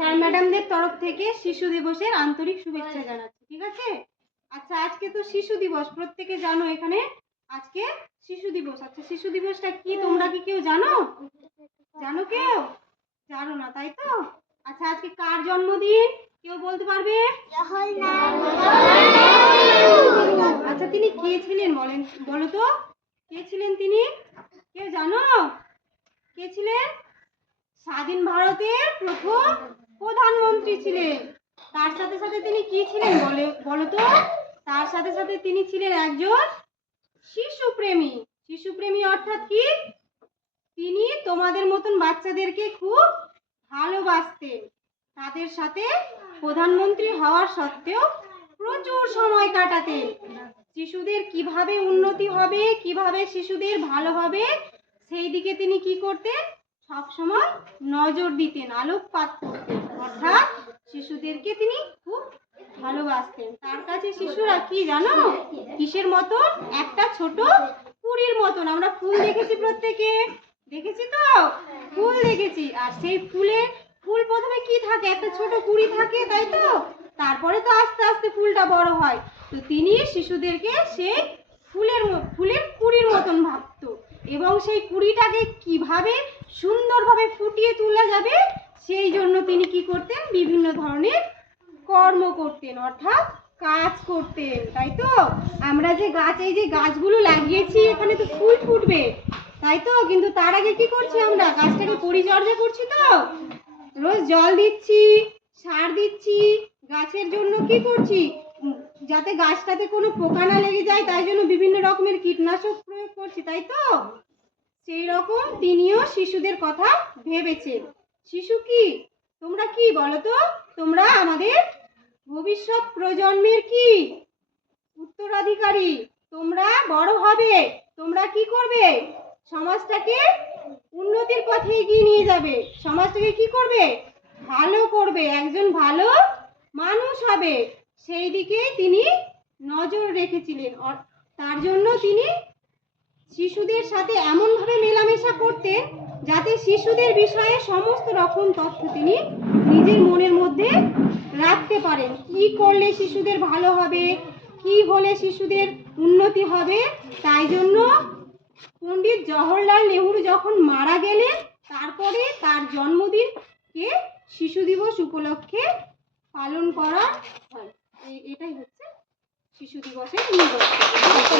Sir ম্যাডামদের তরফ থেকে শিশু দিবসের আন্তরিক শুভেচ্ছা জানাচ্ছি। ঠিক আছে? আচ্ছা, আজকে তো শিশু দিবস, প্রত্যেকে জানো এখানে আজকে শিশু দিবস। আচ্ছা, শিশু দিবসটা কি তোমরা কি কেউ জানো? জানো কেউ? জানো না, তাই তো? আচ্ছা, আজকে কার জন্মদিন কেউ বলতে পারবে? আচ্ছা, তিনি কে ছিলেন বলেন, বলো তো কে ছিলেন তিনি? কেউ জানো কে ছিলেন? স্বাধীন ভারতের প্রথম প্রধানমন্ত্রী ছিলেন। তার সাথে সাথে তিনি কি ছিলেন বলো তো? তার সাথে সাথে তিনি ছিলেন একজন শিশুপ্রেমী। শিশুপ্রেমী অর্থাৎ কি? তিনি তোমাদের মতন বাচ্চাদেরকে খুব ভালোবাসতেন। তাদের সাথে প্রধানমন্ত্রী হওয়ার সত্ত্বেও প্রচুর সময় কাটাতেন। শিশুদের কিভাবে উন্নতি হবে, কিভাবে শিশুদের ভালো হবে, সেই দিকে তিনি কি করতেন? সব সময় নজর দিতেন, আলোকপাত করতেন। অর্থাৎ শিশুদেরকে তিনি খুব ভালোবাসতেন। তার কাছে শিশুরা কি জানো? কিসের মতন? একটা ছোট কুড়ির মতন। আমরা ফুল দেখেছি, প্রত্যেকে দেখেছি তো? ফুল দেখেছি। আর সেই ফুল প্রথমে কি থাকে? একটা ছোট কুড়ি থাকে, তাই তো? তারপরে তো আস্তে আস্তে ফুলটা বড় হয়। তো তিনি শিশুদেরকে সেই ফুলের কুড়ির মতন ভাবতো, এবং সেই কুড়িটাকে কিভাবে সুন্দরভাবে ফুটিয়ে তোলা যাবে সেই জন্য তিনি কি করতেন? বিভিন্ন ধরনের কর্ম করতেন, অর্থাৎ কাজ করতেন। তাই তো? আমরা যে এই যে গাছগুলো লাগিয়েছি, এখানে তো ফুল ফুটবে, তাই তো? কিন্তু তার আগে কি করছি? আমরা গাছটাকে পরিচর্যা করছি তো, রোজ জল দিচ্ছি, সার দিচ্ছি। গাছের জন্য কি করছি? যাতে গাছটাতে কোনো পোকা না লেগে যায়, তাই জন্য বিভিন্ন রকমের কীটনাশক প্রয়োগ করছি, তাই তো? সেই রকম তিনিও শিশুদের কথা ভেবেছেন। শিশু কি? তোমরা কি বলো তো? তোমরা আমাদের ভবিষ্যৎ প্রজন্মের কি উত্তরাধিকারী। তোমরা বড় হবে, তোমরা কি করবে? সমাজটাকে উন্নতির পথে এগিয়ে নিয়ে যাবে। সমাজটাকে কি করবে? ভালো করবে, একজন ভালো মানুষ হবে। সেই দিকে তিনি নজর রেখেছিলেন। তার জন্য তিনি শিশুদের সাথে এমনভাবে মেলামেশা করতেন যাতে শিশুদের বিষয়ে সমস্ত রকম তথ্য তিনি নিজের মনের মধ্যে রাখতে পারেন। কি করলে শিশুদের ভালো হবে, কি হলে শিশুদের উন্নতি হবে। তাই জন্য পণ্ডিত জওহরলাল নেহরু যখন মারা গেলেন, তারপরে তার জন্মদিনকে শিশু দিবস উপলক্ষে পালন করা হয়। এটাই হচ্ছে শিশু দিবসের মূল লক্ষ্য।